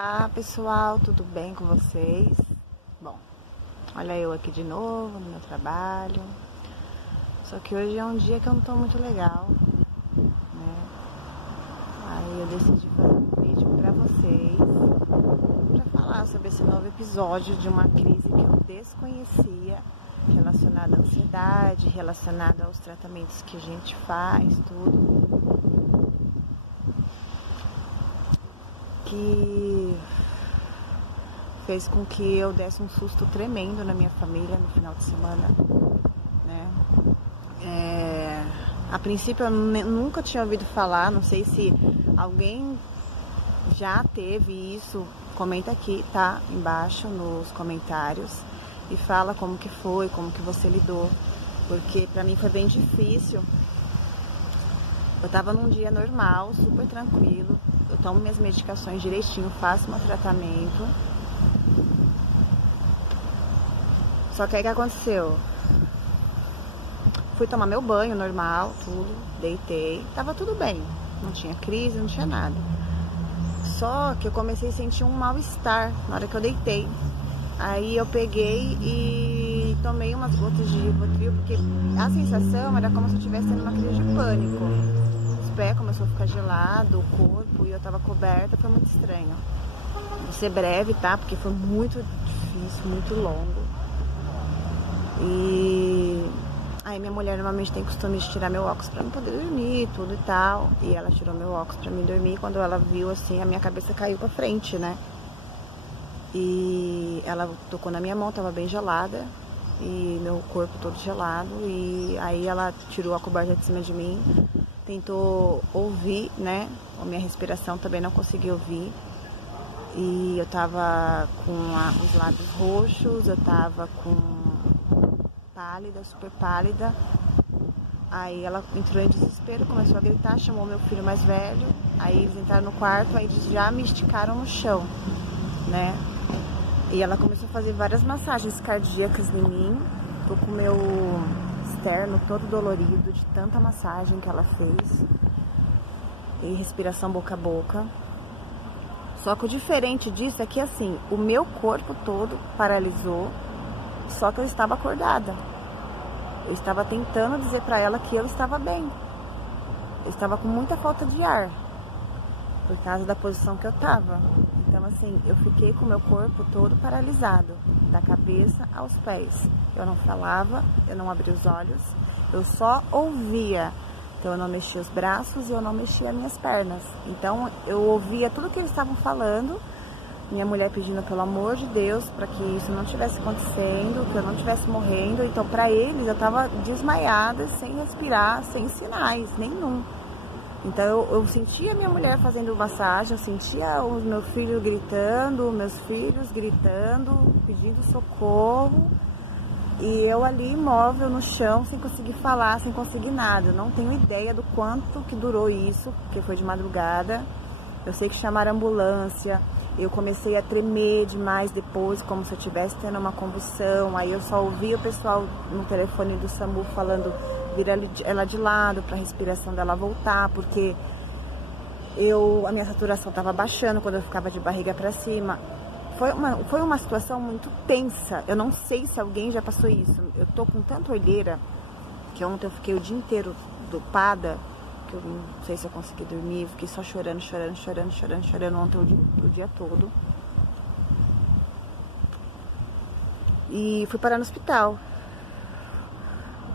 Olá pessoal, tudo bem com vocês? Bom, olha eu aqui de novo no meu trabalho. Só que hoje é um dia que eu não tô muito legal, né? Aí eu decidi fazer um vídeo pra vocês, pra falar sobre esse novo episódio de uma crise que eu desconhecia, relacionada à ansiedade, relacionada aos tratamentos que a gente faz, tudo. Que fez com que eu desse um susto tremendo na minha família no final de semana, né? A princípio eu nunca tinha ouvido falar, não sei se alguém já teve isso, comenta aqui, tá? Embaixo nos comentários e fala como que foi, como que você lidou, porque pra mim foi bem difícil. Eu tava num dia normal, super tranquilo. Eu tomo minhas medicações direitinho, faço meu tratamento. Só que aí o que aconteceu? Fui tomar meu banho normal, tudo, deitei, tava tudo bem. Não tinha crise, não tinha nada. Só que eu comecei a sentir um mal-estar na hora que eu deitei. Aí eu peguei e tomei umas gotas de Rivotril, porque a sensação era como se eu estivesse tendo uma crise de pânico. Os pés começou a ficar gelado, o corpo, e eu tava coberta, foi muito estranho. Vou ser breve, tá? Porque foi muito difícil, muito longo. E aí minha mulher normalmente tem costume de tirar meu óculos pra não poder dormir, tudo e tal. E ela tirou meu óculos pra mim dormir, e quando ela viu assim, a minha cabeça caiu pra frente, né? E ela tocou na minha mão, tava bem gelada, e meu corpo todo gelado, e aí ela tirou a coberta de cima de mim, tentou ouvir, né? A minha respiração também não conseguia ouvir, e eu tava com os lábios roxos, eu tava com pálida, super pálida. Aí ela entrou em desespero, começou a gritar, chamou meu filho mais velho, aí eles entraram no quarto, aí eles já me esticaram no chão, né? E ela começou a fazer várias massagens cardíacas em mim. Tô com o meu externo todo dolorido de tanta massagem que ela fez. E respiração boca a boca. Só que o diferente disso é que assim, o meu corpo todo paralisou, só que eu estava acordada. Eu estava tentando dizer pra ela que eu estava bem. Eu estava com muita falta de ar, por causa da posição que eu tava. Então assim, eu fiquei com o meu corpo todo paralisado, da cabeça aos pés. Eu não falava, eu não abria os olhos, eu só ouvia. Então eu não mexia os braços e eu não mexia as minhas pernas. Então eu ouvia tudo que eles estavam falando, minha mulher pedindo pelo amor de Deus para que isso não estivesse acontecendo, que eu não estivesse morrendo. Então para eles eu tava desmaiada, sem respirar, sem sinais nenhum. Então eu sentia minha mulher fazendo massagem, eu sentia o meu filho gritando, meus filhos gritando, pedindo socorro. E eu ali imóvel no chão, sem conseguir falar, sem conseguir nada. Eu não tenho ideia do quanto que durou isso, porque foi de madrugada. Eu sei que chamaram a ambulância, eu comecei a tremer demais depois, como se eu estivesse tendo uma convulsão. Aí eu só ouvi o pessoal no telefone do SAMU falando, vira ela de lado para a respiração dela voltar, porque a minha saturação estava baixando quando eu ficava de barriga para cima. Foi uma situação muito tensa. Eu não sei se alguém já passou isso. Eu tô com tanta olheira que ontem eu fiquei o dia inteiro dopada, que eu não sei se eu consegui dormir. Eu fiquei só chorando ontem o dia todo. E fui parar no hospital.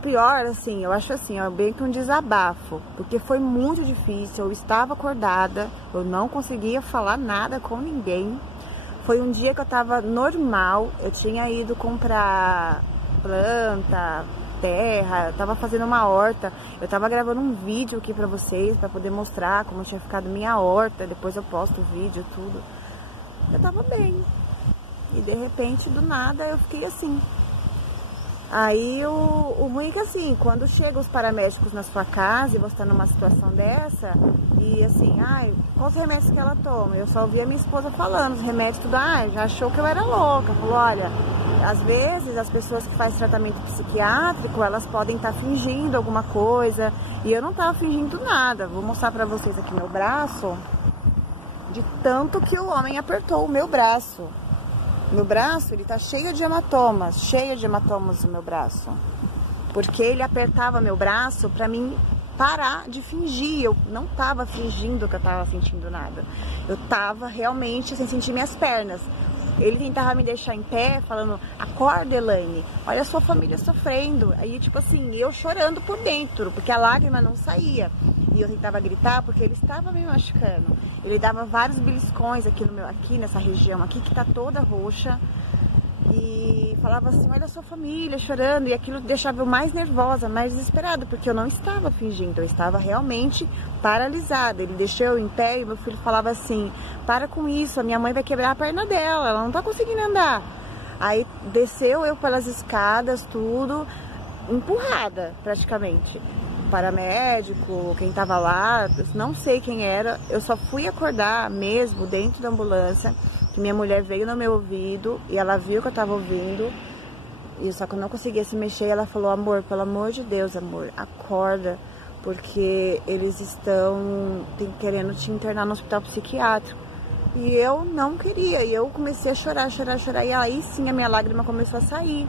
Pior, assim, eu acho assim, ó, bem que um desabafo, porque foi muito difícil. Eu estava acordada, eu não conseguia falar nada com ninguém. Foi um dia que eu tava normal, eu tinha ido comprar planta, terra, eu tava fazendo uma horta. Eu tava gravando um vídeo aqui pra vocês, pra poder mostrar como tinha ficado minha horta. Depois eu posto o vídeo, tudo. Eu tava bem. E de repente, do nada, eu fiquei assim. Aí o ruim é que assim, quando chegam os paramédicos na sua casa e você tá numa situação dessa, e assim, ai, quais remédios que ela toma? Eu só ouvi a minha esposa falando, os remédios tudo, já achou que eu era louca. Falou, olha, às vezes as pessoas que fazem tratamento psiquiátrico, elas podem estar fingindo alguma coisa, e eu não tava fingindo nada. Vou mostrar pra vocês aqui meu braço. de tanto que o homem apertou o meu braço. Meu braço, ele tá cheio de hematomas o meu braço. Porque ele apertava meu braço pra mim parar de fingir. Eu não tava fingindo que eu tava sentindo nada. Eu tava realmente sem sentir minhas pernas. Ele tentava me deixar em pé, falando, acorda, Elaine, olha a sua família sofrendo. Aí, tipo assim, eu chorando por dentro, porque a lágrima não saía. E eu tentava gritar porque ele estava me machucando. Ele dava vários beliscões aqui nessa região aqui, que tá toda roxa. E falava assim, olha a sua família chorando. E aquilo deixava eu mais nervosa, mais desesperada, porque eu não estava fingindo, eu estava realmente paralisada. Ele deixou eu em pé e meu filho falava assim, para com isso, a minha mãe vai quebrar a perna dela, ela não tá conseguindo andar. Aí desceu eu pelas escadas, tudo, empurrada praticamente. Paramédico, quem tava lá, não sei quem era, eu só fui acordar mesmo dentro da ambulância, que minha mulher veio no meu ouvido e ela viu que eu tava ouvindo, e só que eu não conseguia se mexer, e ela falou, amor, pelo amor de Deus, amor, acorda, porque eles estão querendo te internar no hospital psiquiátrico. E eu não queria, e eu comecei a chorar, e aí sim a minha lágrima começou a sair.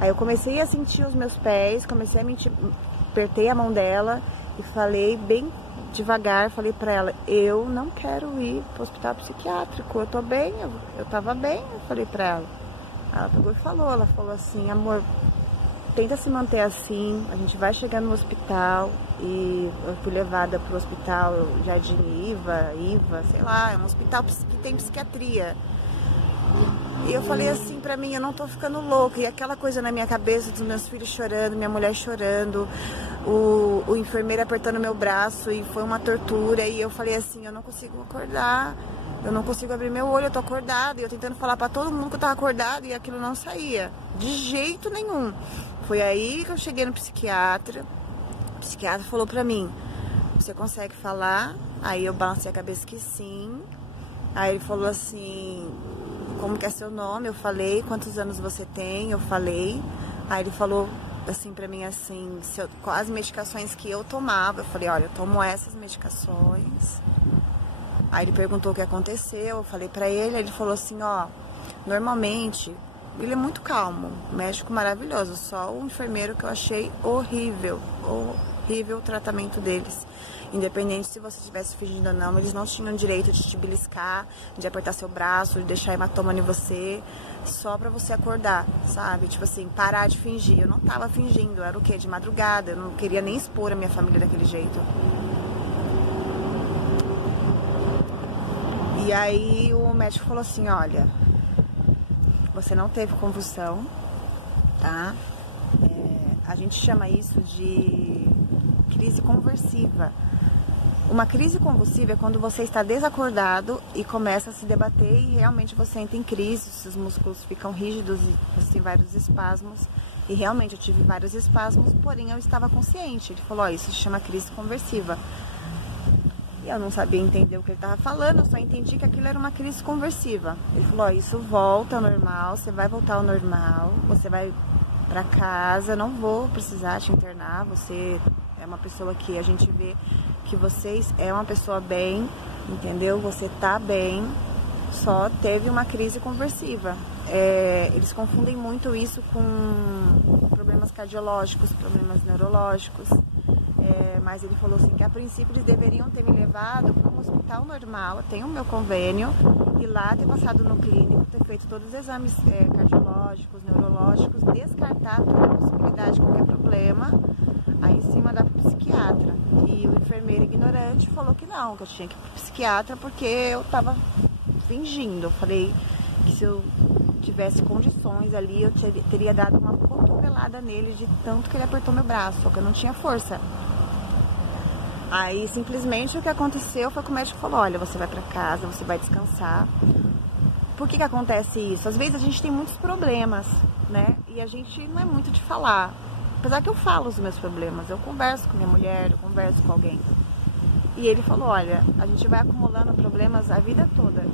Aí eu comecei a sentir os meus pés, comecei a mentir, apertei a mão dela e falei bem devagar, falei pra ela, eu não quero ir pro hospital psiquiátrico, eu tô bem, eu tava bem, eu falei pra ela. Ela pegou e falou, ela falou assim, amor, tenta se manter assim, a gente vai chegar no hospital. E eu fui levada pro hospital Jardim Iva, sei lá, é um hospital que tem psiquiatria. E eu falei assim pra mim, eu não tô ficando louca. E aquela coisa na minha cabeça dos meus filhos chorando, minha mulher chorando, o enfermeiro apertando meu braço, e foi uma tortura. E eu falei assim, eu não consigo acordar, eu não consigo abrir meu olho, eu tô acordada. E eu tentando falar pra todo mundo que eu tava acordada, e aquilo não saía, de jeito nenhum. Foi aí que eu cheguei no psiquiatra. O psiquiatra falou pra mim, você consegue falar? Aí eu balancei a cabeça que sim. Aí ele falou assim, como que é seu nome? Eu falei, quantos anos você tem? Eu falei. Aí ele falou assim pra mim assim, quais as medicações que eu tomava. Eu falei, olha, eu tomo essas medicações. Aí ele perguntou o que aconteceu, eu falei pra ele, ele falou assim, ó, normalmente, ele é muito calmo, médico maravilhoso, só o enfermeiro que eu achei horrível o tratamento deles. Independente se você estivesse fingindo ou não, eles não tinham direito de te beliscar, de apertar seu braço, de deixar hematoma em você, só pra você acordar, sabe? Tipo assim, parar de fingir. Eu não tava fingindo, era o quê? De madrugada, eu não queria nem expor a minha família daquele jeito. E aí o médico falou assim, olha, você não teve convulsão, tá? A gente chama isso de crise convulsiva. Uma crise convulsiva é quando você está desacordado e começa a se debater e realmente você entra em crise, seus músculos ficam rígidos e você tem vários espasmos. E realmente eu tive vários espasmos, porém eu estava consciente. Ele falou, ó, isso se chama crise convulsiva. E eu não sabia entender o que ele estava falando, eu só entendi que aquilo era uma crise convulsiva. Ele falou, ó, isso volta ao normal, você vai voltar ao normal, você vai pra casa, não vou precisar te internar, você é uma pessoa que a gente vê que vocês é uma pessoa bem, entendeu? Você tá bem, só teve uma crise convulsiva. Eles confundem muito isso com problemas cardiológicos, problemas neurológicos. Mas ele falou assim que a princípio eles deveriam ter me levado para um hospital normal, eu tenho o meu convênio, e lá ter passado no clínico, ter feito todos os exames cardiológicos, neurológicos, descartar toda a possibilidade de qualquer problema, aí sim mandar para o psiquiatra. E o enfermeiro ignorante falou que não, que eu tinha que ir para o psiquiatra porque eu estava fingindo. Eu falei que se eu tivesse condições ali, eu teria dado uma cotovelada nele de tanto que ele apertou meu braço, só que eu não tinha força. Aí, simplesmente, o que aconteceu foi que o médico falou, olha, você vai pra casa, você vai descansar. Por que acontece isso? Às vezes a gente tem muitos problemas, né? E a gente não é muito de falar. Apesar que eu falo os meus problemas, eu converso com minha mulher, eu converso com alguém. E ele falou, olha, a gente vai acumulando problemas a vida toda.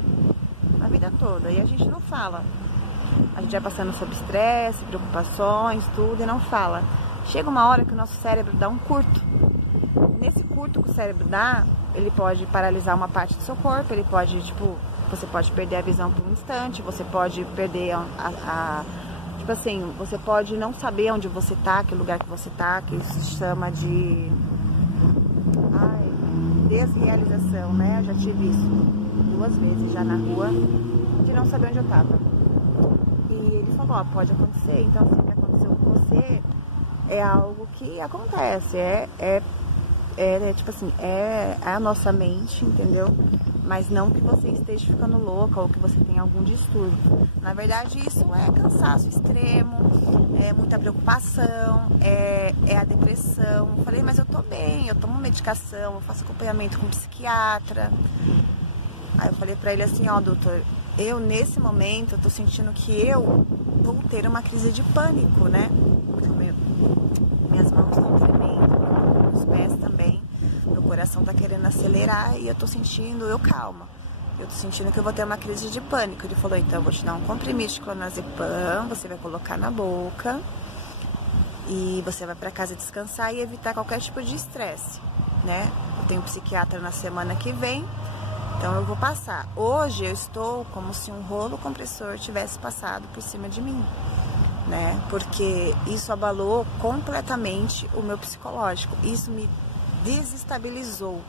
A vida toda. E a gente não fala. A gente vai passando sob estresse, preocupações, tudo, e não fala. Chega uma hora que o nosso cérebro dá um curto. Nesse curto que o cérebro dá, ele pode paralisar uma parte do seu corpo, ele pode, tipo, você pode perder a visão por um instante, você pode perder tipo assim, você pode não saber onde você tá, que lugar que você tá, que isso se chama de desrealização, né? Eu já tive isso 2 vezes já na rua, de não saber onde eu tava. E ele falou, ó, pode acontecer, então assim, o que aconteceu com você é algo que acontece, tipo assim, é a nossa mente, entendeu? Mas não que você esteja ficando louca ou que você tenha algum distúrbio. Na verdade, isso é cansaço extremo, é muita preocupação, é a depressão. Eu falei, mas eu tô bem, eu tomo medicação, eu faço acompanhamento com psiquiatra. Aí eu falei pra ele assim, ó, doutor, eu nesse momento eu tô sentindo que eu vou ter uma crise de pânico, né? Minhas mãos estão tremendo, os pés também. Meu coração tá querendo acelerar e eu tô sentindo, calma. Eu tô sentindo que eu vou ter uma crise de pânico. Ele falou, então eu vou te dar um comprimido de clonazepam, você vai colocar na boca e você vai pra casa descansar e evitar qualquer tipo de estresse, né? Eu tenho um psiquiatra na semana que vem, então eu vou passar. Hoje eu estou como se um rolo compressor tivesse passado por cima de mim, né? Porque isso abalou completamente o meu psicológico. Isso me desestabilizou,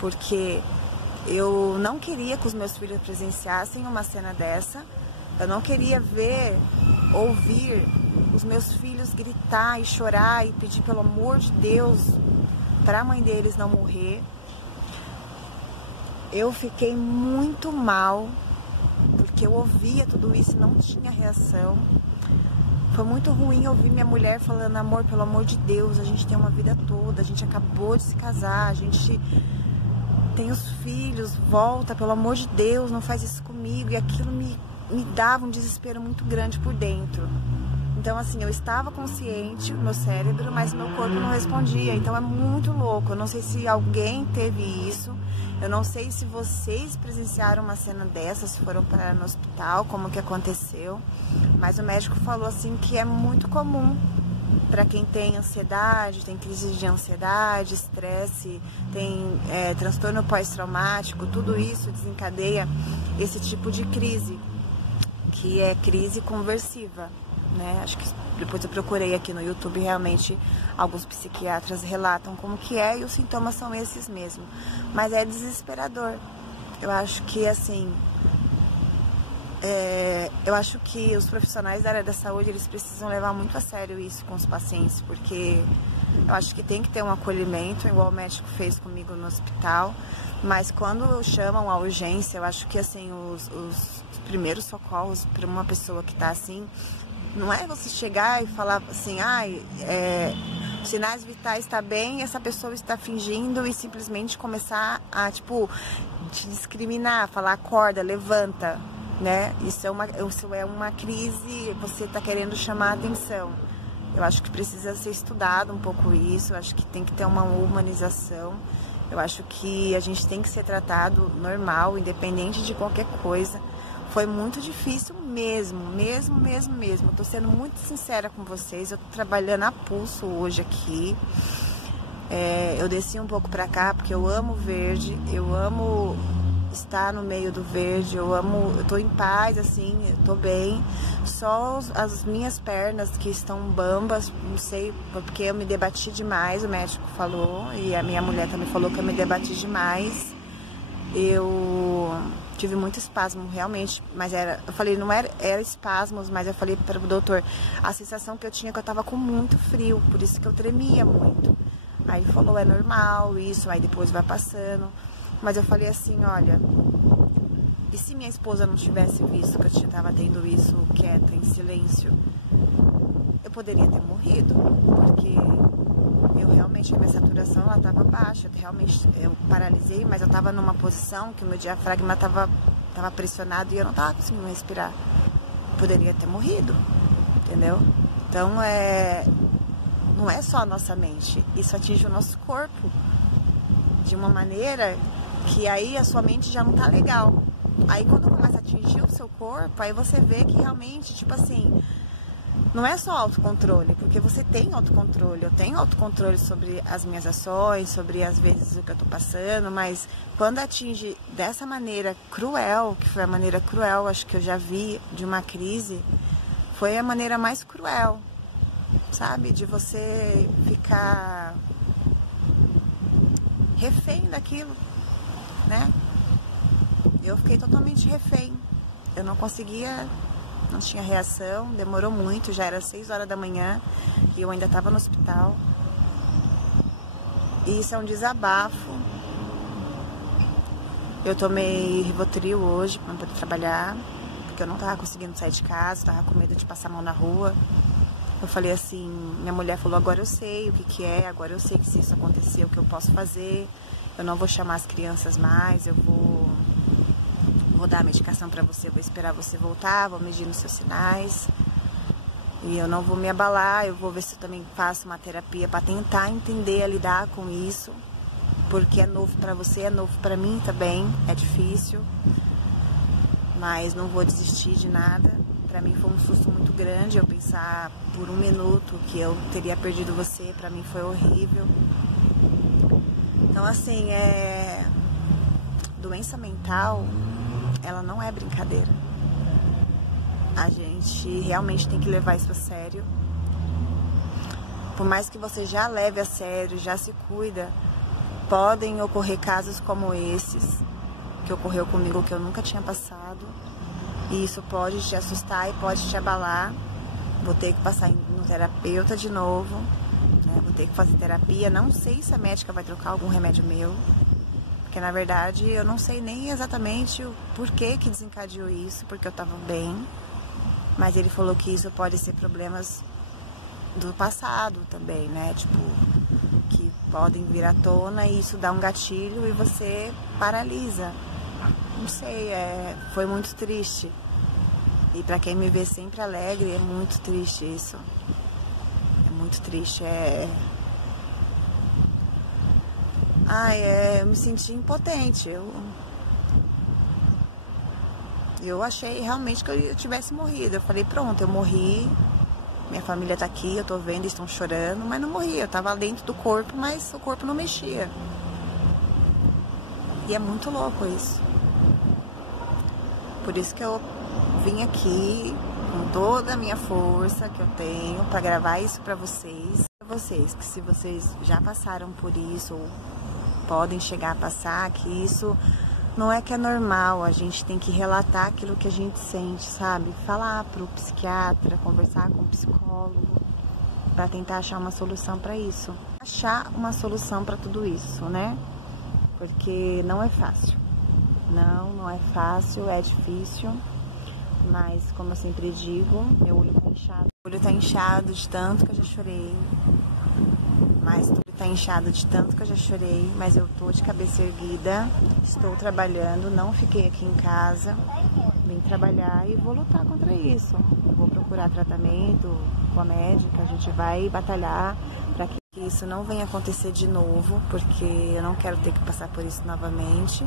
porque eu não queria que os meus filhos presenciassem uma cena dessa. Eu não queria ouvir os meus filhos gritar e chorar e pedir pelo amor de Deus para a mãe deles não morrer. Eu fiquei muito mal, porque eu ouvia tudo isso e não tinha reação. Foi muito ruim ouvir minha mulher falando, amor, pelo amor de Deus, a gente tem uma vida toda, a gente acabou de se casar, a gente tem os filhos, volta, pelo amor de Deus, não faz isso comigo. E aquilo me dava um desespero muito grande por dentro. Então, assim, eu estava consciente, o meu cérebro, mas meu corpo não respondia. Então é muito louco. Eu não sei se alguém teve isso. Eu não sei se vocês presenciaram uma cena dessa, se foram parar no hospital, como que aconteceu. Mas o médico falou assim que é muito comum para quem tem ansiedade, tem crise de ansiedade, estresse, tem transtorno pós-traumático, tudo isso desencadeia esse tipo de crise, que é crise conversiva, né? Acho que depois eu procurei aqui no YouTube, realmente alguns psiquiatras relatam como que é e os sintomas são esses mesmo. Mas é desesperador. Eu acho que assim, eu acho que os profissionais da área da saúde, eles precisam levar muito a sério isso com os pacientes, porque eu acho que tem que ter um acolhimento, igual o médico fez comigo no hospital, mas quando chamam a urgência, eu acho que assim, os primeiros socorros para uma pessoa que está assim, não é você chegar e falar assim, sinais vitais está bem, essa pessoa está fingindo, e simplesmente começar a, tipo, te discriminar, falar acorda, levanta, né? Isso é uma crise, você está querendo chamar a atenção. Eu acho que precisa ser estudado um pouco isso, eu acho que tem que ter uma humanização, eu acho que a gente tem que ser tratado normal, independente de qualquer coisa. Foi muito difícil mesmo. Eu tô sendo muito sincera com vocês, eu tô trabalhando a pulso hoje aqui. Eu desci um pouco pra cá porque eu amo verde, eu amo estar no meio do verde, eu tô em paz, assim, eu tô bem. Só as minhas pernas que estão bambas, não sei, porque eu me debati demais, o médico falou, e a minha mulher também falou que eu me debati demais. Eu tive muito espasmo, realmente, mas eu falei, não era espasmos, mas eu falei para o doutor, a sensação que eu tinha é que eu tava com muito frio, por isso que eu tremia muito. Aí ele falou, é normal isso, aí depois vai passando. Mas eu falei assim, olha, e se minha esposa não tivesse visto que eu tava tendo isso quieta, em silêncio, eu poderia ter morrido, porque realmente a minha saturação ela estava baixa, eu paralisei, mas eu estava numa posição que o meu diafragma estava pressionado e eu não estava conseguindo respirar. Eu poderia ter morrido, entendeu? Então não é só a nossa mente, isso atinge o nosso corpo de uma maneira que aí a sua mente já não tá legal. Aí quando começa a atingir o seu corpo, aí você vê que realmente, tipo assim, não é só autocontrole, porque você tem autocontrole, eu tenho autocontrole sobre as minhas ações, sobre às vezes o que eu tô passando, mas quando atinge dessa maneira cruel, que foi a maneira cruel, acho que eu já vi de uma crise, foi a maneira mais cruel, sabe? De você ficar refém daquilo, né? Eu fiquei totalmente refém, eu não conseguia... Não tinha reação, demorou muito, já era 6 horas da manhã e eu ainda estava no hospital. E isso é um desabafo. Eu tomei Rivotril hoje para poder trabalhar, porque eu não estava conseguindo sair de casa, estava com medo de passar a mão na rua. Eu falei assim, minha mulher falou, agora eu sei o que é, agora eu sei que se isso acontecer, o que eu posso fazer. Eu não vou chamar as crianças mais, eu vou dar a medicação para você, vou esperar você voltar, vou medir nos seus sinais. E eu não vou me abalar, eu vou ver se eu também faço uma terapia para tentar entender a lidar com isso. Porque é novo para você, é novo para mim também, é difícil. Mas não vou desistir de nada. Para mim foi um susto muito grande, eu pensar por 1 minuto que eu teria perdido você, para mim foi horrível. Então assim, doença mental... ela não é brincadeira. A gente realmente tem que levar isso a sério. Por mais que você já leve a sério, já se cuida, podem ocorrer casos como esses, que ocorreu comigo, que eu nunca tinha passado. E isso pode te assustar e pode te abalar. Vou ter que passar no terapeuta de novo, né? Vou ter que fazer terapia. Não sei se a médica vai trocar algum remédio meu. Porque, na verdade, eu não sei nem exatamente o porquê que desencadeou isso, porque eu tava bem. Mas ele falou que isso pode ser problemas do passado também, né? Tipo, que podem vir à tona e isso dá um gatilho e você paralisa. Não sei, foi muito triste. E pra quem me vê sempre alegre, é muito triste isso. É muito triste, eu me senti impotente. Eu achei realmente que eu tivesse morrido. Eu falei, pronto, eu morri. Minha família tá aqui, eu tô vendo, eles estão chorando, mas não morri. Eu tava dentro do corpo, mas o corpo não mexia. E é muito louco isso. Por isso que eu vim aqui com toda a minha força que eu tenho pra gravar isso pra vocês. Que se vocês já passaram por isso ou podem chegar a passar, que isso não é que é normal, a gente tem que relatar aquilo que a gente sente, sabe? Falar pro psiquiatra, conversar com o psicólogo, para tentar achar uma solução para isso. Achar uma solução para tudo isso, né? Porque não é fácil. Não é fácil, é difícil, mas como eu sempre digo, meu olho tá inchado. O olho tá inchado de tanto que eu já chorei. Mas tá inchado de tanto que eu já chorei, mas eu tô de cabeça erguida, estou trabalhando, não fiquei aqui em casa, vim trabalhar e vou lutar contra isso. Vou procurar tratamento com a médica, a gente vai batalhar para que isso não venha acontecer de novo, porque eu não quero ter que passar por isso novamente.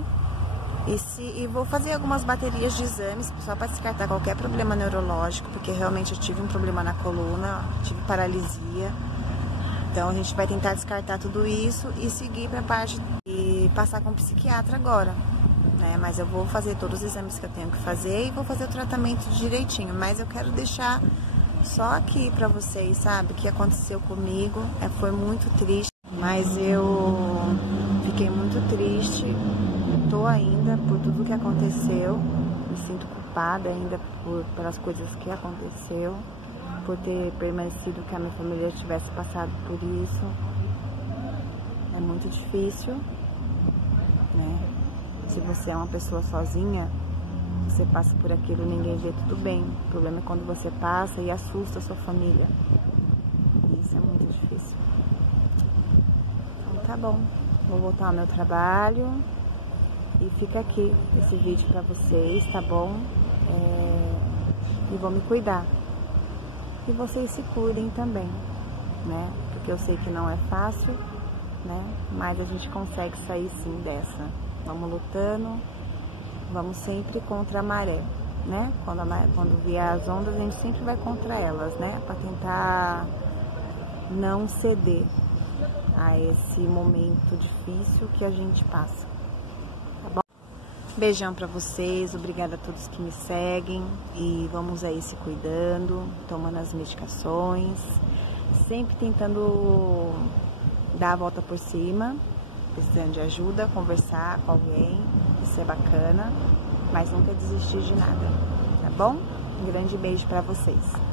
E vou fazer algumas baterias de exames só para descartar qualquer problema neurológico, porque realmente eu tive um problema na coluna, tive paralisia. Então a gente vai tentar descartar tudo isso e seguir para a parte e passar com o psiquiatra agora, né? Mas eu vou fazer todos os exames que eu tenho que fazer e vou fazer o tratamento direitinho. Mas eu quero deixar só aqui para vocês, sabe, o que aconteceu comigo. Foi muito triste, mas eu fiquei muito triste. Tô ainda por tudo que aconteceu. Me sinto culpada ainda pelas coisas que aconteceu, por ter permanecido que a minha família tivesse passado por isso. É muito difícil, né? Se você é uma pessoa sozinha, você passa por aquilo, ninguém vê, tudo bem. O problema é quando você passa e assusta a sua família. Isso é muito difícil. Então tá bom, vou voltar ao meu trabalho e fica aqui esse vídeo pra vocês, tá bom? E vou me cuidar. E vocês se cuidem também, né? Porque eu sei que não é fácil, né? Mas a gente consegue sair sim dessa. Vamos lutando, vamos sempre contra a maré. né? Quando vier as ondas, a gente sempre vai contra elas, né? Para tentar não ceder a esse momento difícil que a gente passa, tá bom? Beijão pra vocês, obrigada a todos que me seguem e vamos aí se cuidando, tomando as medicações, sempre tentando dar a volta por cima, precisando de ajuda, conversar com alguém, isso é bacana, mas nunca desistir de nada, tá bom? Um grande beijo pra vocês.